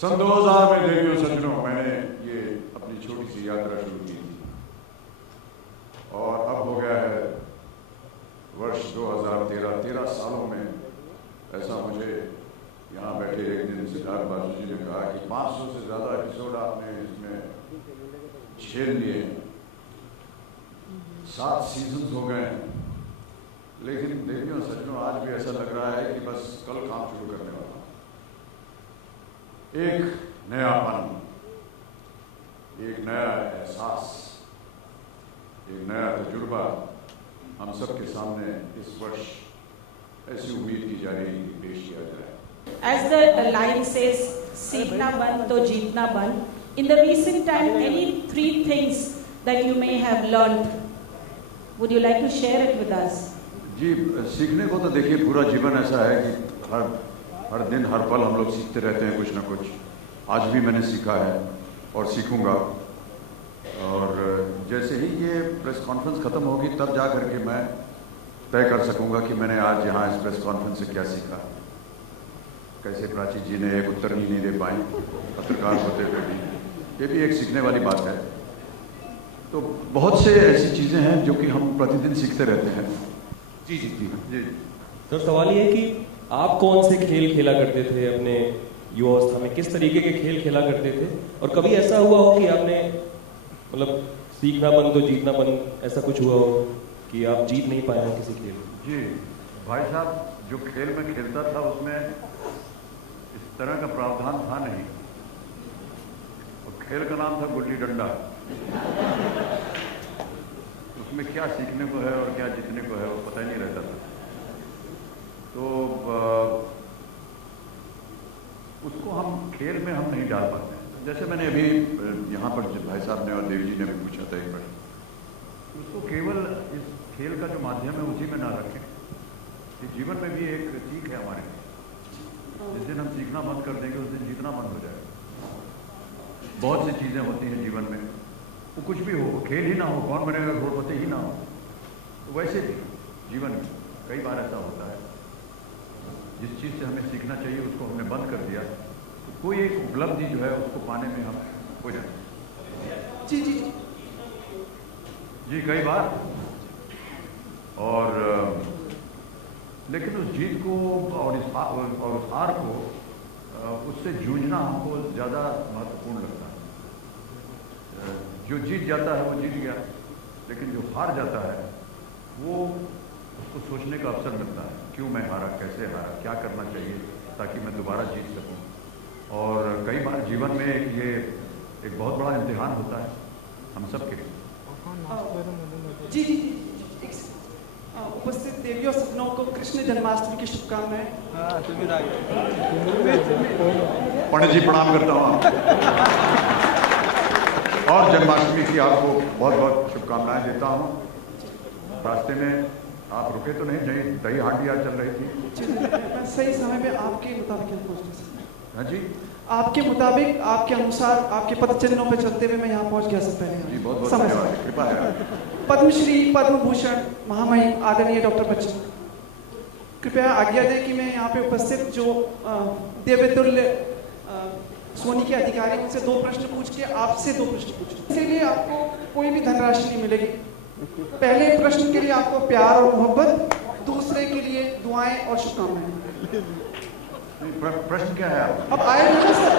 सन 2000 में देवियों सज्जनों मैंने ये अपनी छोटी सी यात्रा शुरू की थी और अब हो गया है वर्ष 2013। 13 सालों में ऐसा मुझे यहाँ बैठे एक दिन सिद्धार्थ बासु जी ने कहा कि 500 से ज़्यादा एपिसोड आपने इसमें झेल लिए, 7 सीजन्स हो गए हैं, लेकिन देवियों सज्जनों आज भी ऐसा लग रहा है कि बस कल काम शुरू करने वाला। एक नयापन, एक नया एहसास, एक नया तजुर्बा हम सबके सामने इस वर्ष ऐसी उम्मीद की जा रही है कि पेश किया जाए। As the line says, सीखना बन तो जीतना बन. In the recent time, any 3 things that you may have learned, would you like to share it with us? जी, सीखने को तो देखिए पूरा जीवन ऐसा है कि हर दिन हर पल हम लोग सीखते रहते हैं कुछ ना कुछ। आज भी मैंने सीखा है और सीखूंगा, और जैसे ही ये प्रेस कॉन्फ्रेंस ख़त्म होगी तब जा करके मैं तय कर सकूंगा कि मैंने आज यहाँ इस प्रेस कॉन्फ्रेंस से क्या सीखा। कैसे प्राची जी ने एक उत्तर ही नहीं दे पाई पत्रकार होते हुए भी, ये भी एक सीखने वाली बात है। तो बहुत से ऐसी चीज़ें हैं जो कि हम प्रतिदिन सीखते रहते हैं। जी जी जी जी सर, सवाल ये है कि आप कौन से खेल खेला करते थे अपने युवावस्था में, किस तरीके के खेल खेला करते थे, और कभी ऐसा हुआ हो कि आपने मतलब सीखना बन तो जीतना बन, ऐसा कुछ हुआ हो कि आप जीत नहीं पाए हैं किसी खेल में? जी भाई साहब, जो खेल में खेलता था उसमें इस तरह का प्रावधान था नहीं, और खेल का नाम था गुल्ली डंडा। उसमें क्या सीखने को है और क्या जीतने को है वो पता ही नहीं रहता था। तो उसको हम खेल में हम नहीं डाल पाते। जैसे मैंने अभी यहाँ पर भाई साहब ने और देव जी ने भी पूछा था एक बार, उसको केवल इस खेल का जो माध्यम है उसी में ना रखें, कि जीवन में भी एक सीख है हमारे। जिस दिन हम सीखना बंद कर देंगे उस दिन जीतना बंद हो जाएगा। बहुत सी चीज़ें होती हैं जीवन में, वो कुछ भी हो, खेल ही ना हो, कौन बनेगा करोड़पति ही ना हो, तो वैसे भी जीवन में कई बार ऐसा होता है जिस चीज़ से हमें सीखना चाहिए उसको हमने बंद कर दिया, तो कोई एक उपलब्धि जो है उसको पाने में हम हो जाए। जी जी जी कई बार, और लेकिन उस जीत को और उस हार को, उससे जूझना हमको ज़्यादा महत्वपूर्ण लगता है। जो जीत जाता है वो जीत गया, लेकिन जो हार जाता है वो उसको सोचने का अवसर मिलता है, क्यों मैं हारा, कैसे हारा, क्या करना चाहिए ताकि मैं दोबारा जीत सकूं। और कई बार जीवन में ये एक बहुत बड़ा इम्तिहान होता है हम सब के लिए। जी जी उपस्थित देवियों सज्जनों को कृष्ण जन्माष्टमी की शुभकामनाएं। पंडित जी प्रणाम करता हूँ और जन्माष्टमी की आपको बहुत बहुत शुभकामनाएं देता हूँ। रास्ते में आप रुके तो नहीं, दही हांडी आज चल रही थी? मैं सही समय में आपके मुताबिक पहुँच। हाँ जी, आपके मुताबिक, आपके अनुसार, आपके पद चिन्हों पर चलते हुए मैं यहाँ पहुँच गया सब पहले। जी बहुत बहुत धन्यवाद, कृपा है। पद्मश्री, पद्म भूषण, महामहिम आदरणीय डॉक्टर बच्चन, कृपया आज्ञा दें कि मैं यहाँ पे उपस्थित जो देवतुल्य सोनी के अधिकारी उनसे 2 प्रश्न पूछ के आपसे 2 प्रश्न पूछूं। इसीलिए आपको कोई भी धनराशि नहीं मिलेगी। पहले प्रश्न के लिए आपको प्यार और मोहब्बत, दूसरे के लिए दुआएं और शुभकामनाएं। प्रश्न क्या है आप? अब आए ना सर,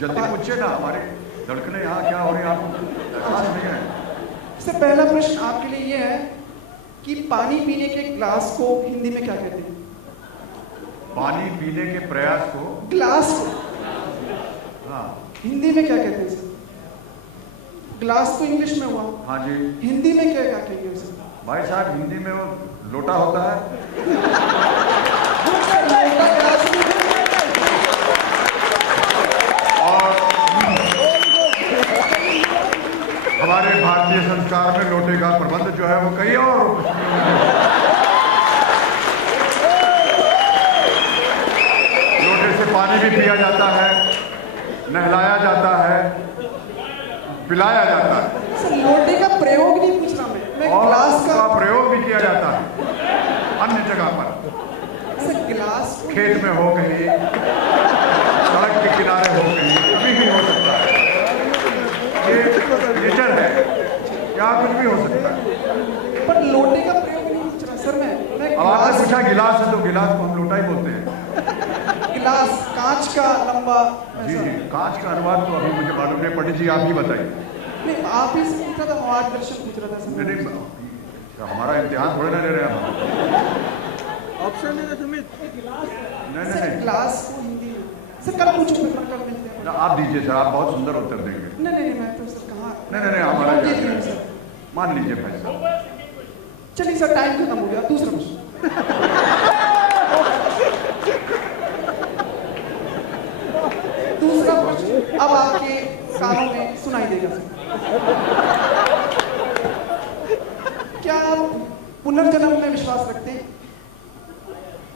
जल्दी पूछिए ना, हमारे धड़कने यहाँ क्या हो रही है आपको एहसास नहीं है? सर पहला प्रश्न आपके लिए ये है कि पानी पीने के ग्लास को हिंदी में क्या कहते हैं? पानी पीने के प्रयास को, ग्लास को, हाँ हिंदी में क्या कहते हैं सर? ग्लास तो इंग्लिश में हुआ, हाँ जी, हिंदी में क्या क्या कहेंगे सर? भाई साहब हिंदी में वो लोटा होता है। और हमारे भारतीय संस्कार में लोटे का प्रबंध जो है वो कहीं और, लोटे से पानी भी पिया जाता है, नहलाया जाता है, पिलाया जाता है। सर लोटे का प्रयोग नहीं पूछ रहा मैं और ग्लास का प्रयोग भी किया जाता है अन्य जगह पर, सर गिलास खेत में हो, कहीं सड़क के क्या कुछ भी हो सकता है। पर लोटे का प्रयोग नहीं पूछ रहा सर, मैं अब आपने पूछा गिलास है तो गिलास को हम लोटा ही बोलते हैं। गिलास कांच का लंबा जी ऐसा। जी, कांच का अनुवाद तो अभी मुझे मालूम नहीं, पंडित जी आप ही बताइए। नहीं, आप ही से पूछा था, मार्गदर्शन पूछ रहा था सर। नहीं नहीं, हमारा इम्तिहान थोड़े ना ले रहे हैं हम। ऑप्शन है सुमित। नहीं सर नहीं ग्लास को हिंदी में सर कल पूछो, फिर कल मिलते हैं। नहीं, आप दीजिए सर, आप बहुत सुंदर उत्तर देंगे। नहीं नहीं नहीं, मैं तो सर कहाँ नहीं हमारा दे क्या दिया है? सर। मान लीजिए भाई साहब। चलिए सर, टाइम खत्म हो गया, दूसरा प्रश्न। दूसरा प्रश्न अब आपके कानों में सुनाई देगा सर। क्या आप पुनर्जन्म में विश्वास रखते हैं?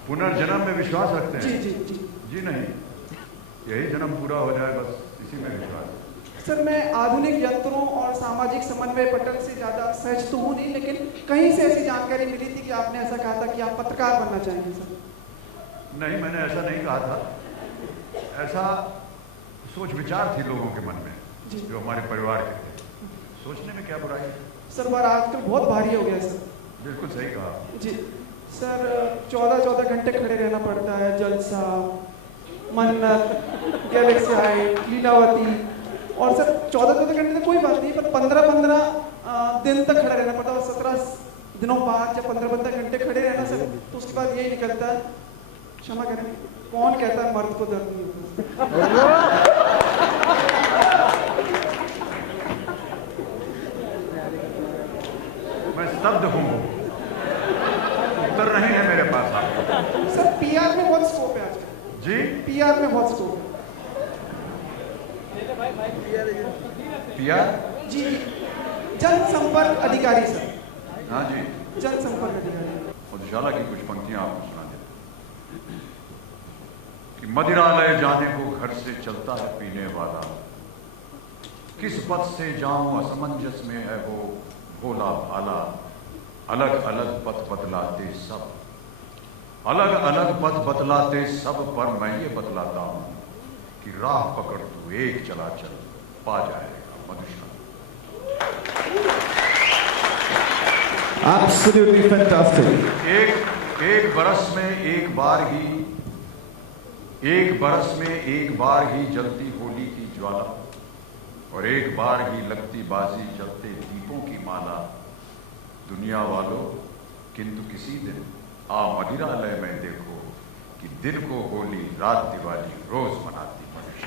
पुनर्जन्म में विश्वास रखते जी हैं? जी जी जी नहीं, यही जन्म पूरा हो जाए बस, इसी में विश्वास है। सर, मैं आधुनिक यंत्रों और सामाजिक समन्वय पटल से ज्यादा सहज तो हूँ नहीं, लेकिन कहीं से ऐसी जानकारी मिली थी कि आपने ऐसा कहा था कि आप पत्रकार बनना चाहेंगे सर। नहीं, मैंने ऐसा नहीं कहा था। ऐसा सोच विचार थी लोगों के मन में, जी। जो हमारे परिवार के थे। सोचने में क्या बुराई है? सर, बार आजकल बहुत भारी हो गया सर। बिल्कुल सही कहा। जी सर, 14 घंटे खड़े रहना पड़ता है, जलसा, मन्नत, गैलेक्सी हाइट, लीलावती, और सर 14 घंटे तो कोई बात नहीं, पर 15 दिन तक खड़ा रहना पड़ता है, और 17 दिनों बाद जब 15 घंटे खड़े रहना सर, तो उसके बाद यही निकलता है, क्षमा करें, कौन कहता है मर्द को दर्द नहीं होता? मैं स्तब्ध हूँ, उत्तर नहीं है मेरे पास आपको। सर, पीआर में बहुत स्कोप है आजकल। जी, पीआर में बहुत स्कोप है। पिया? जी, जनसंपर्क अधिकारी सर, हाँ जी, जनसंपर्क अधिकारी। मधुशाला की कुछ पंक्तियां आपको सुना देता हूं कि मदिरालय जाने को घर से चलता है पीने वाला, किस पथ से जाऊं असमंजस में है वो भोला भाला, अलग अलग पथ बतलाते सब, अलग अलग पथ बतलाते सब, पर मैं ये बतलाता हूं कि राह पकड़ तू एक चला चल, पा जाएगा मधुशाला। Absolutely fantastic. एक बरस में एक बार ही, एक बरस में एक बार ही जलती होली की ज्वाला, और एक बार ही लगती बाजी जलते दीपों की माला। दुनिया वालों, किंतु किसी दिन आ मदिरालय में देखो कि दिन को होली, रात दिवाली, रोज मनाती मनुष्य।